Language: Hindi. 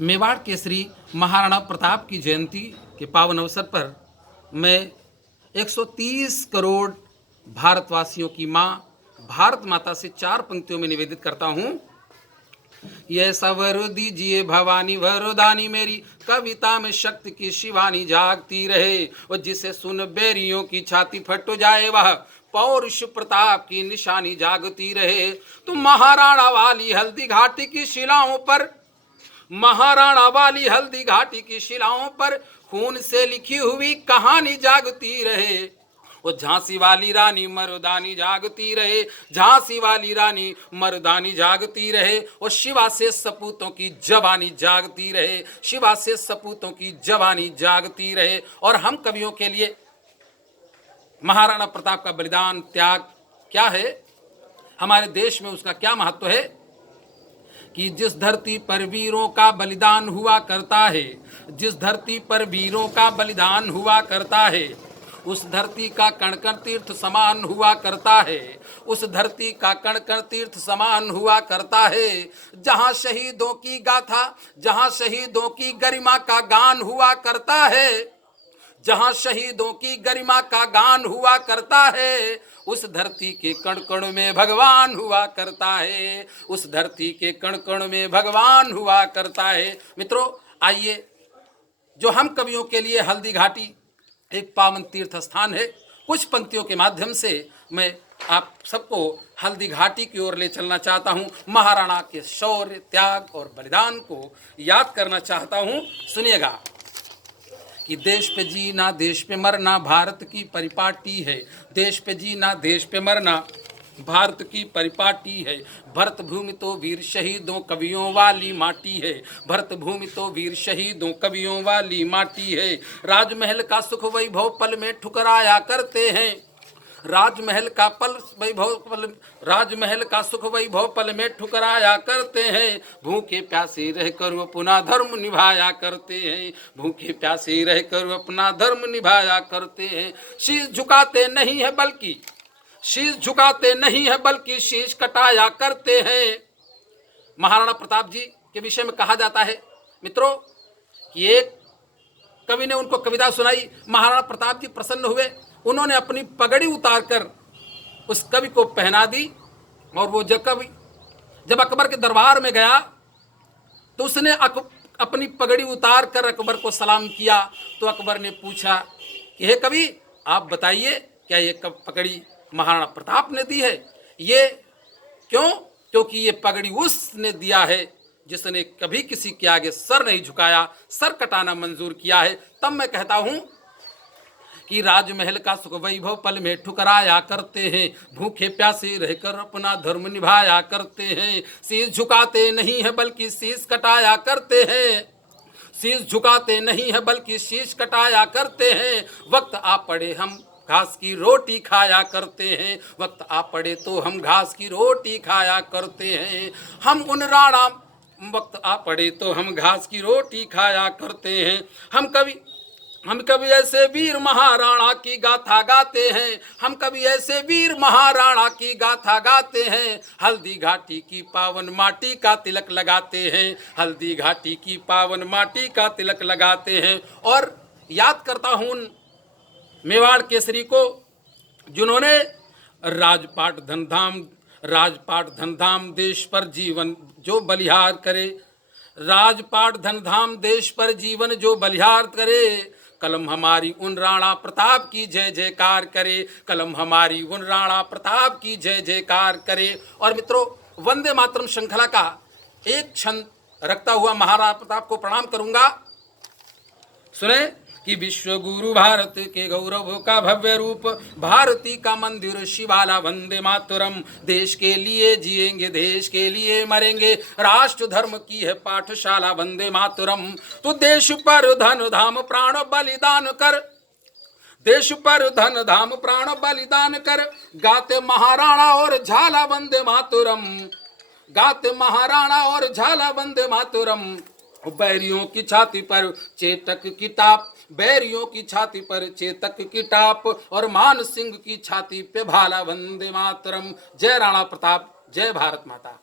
मेवाड़ केसरी महाराणा प्रताप की जयंती के पावन अवसर पर मैं 130 करोड़ भारतवासियों की माँ भारत माता से 4 पंक्तियों में निवेदित करता हूँ। ये सवर दीजिए भवानी वरदानी, मेरी कविता में शक्ति की शिवानी जागती रहे। और जिसे सुन बैरियों की छाती फट जाए, वह पौरुष प्रताप की निशानी जागती रहे। तो महाराणा वाली हल्दी घाटी की शिलाओं पर, महाराणा वाली हल्दी घाटी की शिलाओं पर खून से लिखी हुई कहानी जागती रहे। वो झांसी वाली रानी मर्दानी जागती रहे, झांसी वाली रानी मर्दानी जागती रहे। और शिवा से सपूतों की जवानी जागती रहे, शिवा से सपूतों की जवानी जागती रहे। और हम कवियों के लिए महाराणा प्रताप का बलिदान त्याग क्या है, हमारे देश में उसका क्या महत्व है कि जिस धरती पर वीरों का बलिदान हुआ करता है, जिस धरती पर वीरों का बलिदान हुआ करता है, उस धरती का कण कण तीर्थ समान हुआ करता है, उस धरती का कण कण तीर्थ समान हुआ करता है। जहां शहीदों की गाथा, जहां शहीदों की गरिमा का गान हुआ करता है, जहां शहीदों की गरिमा का गान हुआ करता है, उस धरती के कण कण में भगवान हुआ करता है, उस धरती के कण कण में भगवान हुआ करता है। मित्रों, आइए, जो हम कवियों के लिए हल्दी घाटी एक पावन तीर्थ स्थान है, कुछ पंक्तियों के माध्यम से मैं आप सबको हल्दी घाटी की ओर ले चलना चाहता हूँ। महाराणा के शौर्य, त्याग और बलिदान को याद करना चाहता हूँ। सुनिएगा कि देश पे जीना देश पे मरना भारत की परिपाटी है, देश पे जीना देश पे मरना भारत की परिपाटी है। भरत भूमि तो वीर शहीदों कवियों वाली माटी है, भरत भूमि तो वीर शहीदों कवियों वाली माटी है। राजमहल का सुख वैभव पल में ठुकराया करते हैं, राजमहल का राजमहल का सुख वैभव पल में ठुकराया करते हैं। भूखे प्यासे रहकर वो अपना धर्म निभाया करते हैं, भूखे प्यासे रहकर वो अपना धर्म निभाया करते हैं। शीश झुकाते नहीं है बल्कि, शीश झुकाते नहीं है बल्कि शीश कटाया करते हैं। महाराणा प्रताप जी के विषय में कहा जाता है मित्रों कि एक कवि ने उनको कविता सुनाई, महाराणा प्रताप जी प्रसन्न हुए, उन्होंने अपनी पगड़ी उतारकर उस कवि को पहना दी। और वो जब अकबर के दरबार में गया तो उसने अपनी पगड़ी उतार कर अकबर को सलाम किया। तो अकबर ने पूछा कि हे कवि, आप बताइए, क्या ये पगड़ी महाराणा प्रताप ने दी है? ये क्यों? क्योंकि ये पगड़ी उसने दिया है जिसने कभी किसी के आगे सर नहीं झुकाया, सर कटाना मंजूर किया है। तब मैं कहता हूं कि राजमहल का सुख वैभव पल में ठुकराया करते हैं, भूखे प्यासे रहकर अपना धर्म निभाया करते हैं। शीश झुकाते नहीं है बल्कि शीश कटाया करते हैं, शीश झुकाते नहीं है बल्कि शीश कटाया करते हैं। वक्त आ पड़े हम घास की रोटी खाया करते हैं, वक्त आ पड़े तो हम घास की रोटी खाया करते हैं। हम उन राणा, वक्त आ पड़े तो हम घास की रोटी खाया करते हैं। हम कभी ऐसे वीर महाराणा की गाथा गाते हैं, हम कभी ऐसे वीर महाराणा की गाथा गाते हैं। हल्दी घाटी की पावन माटी का तिलक लगाते हैं, हल्दी घाटी की पावन माटी का तिलक लगाते हैं। और याद करता हूँ मेवाड़ केसरी को, जिन्होंने राजपाट धनधाम देश पर जीवन जो बलिहार करे, राजपाट धनधाम देश पर जीवन जो बलिहार करे। कलम हमारी उन राणा प्रताप की जय जयकार करे, कलम हमारी उन राणा प्रताप की जय जयकार करे। और मित्रों, वंदे मातरम श्रृंखला का एक क्षण रखता हुआ महाराणा प्रताप को प्रणाम करूंगा। सुने कि विश्व गुरु भारत के गौरव का भव्य रूप, भारती का मंदिर शिवाला वंदे मातरम। देश के लिए जिएंगे देश के लिए मरेंगे, राष्ट्र धर्म की है पाठशाला वंदे मातरम। तो देश पर धन धाम प्राण बलिदान कर, देश पर धन धाम प्राण बलिदान कर, गाते महाराणा और झाला वंदे मातरम, गाते महाराणा और झाला वंदे मातरम। बैरियों की छाती पर चेतक की टाप, बैरियों की छाती पर चेतक की टाप, और मान सिंह की छाती पे भाला वंदे मातरम। जय राणा प्रताप, जय भारत माता।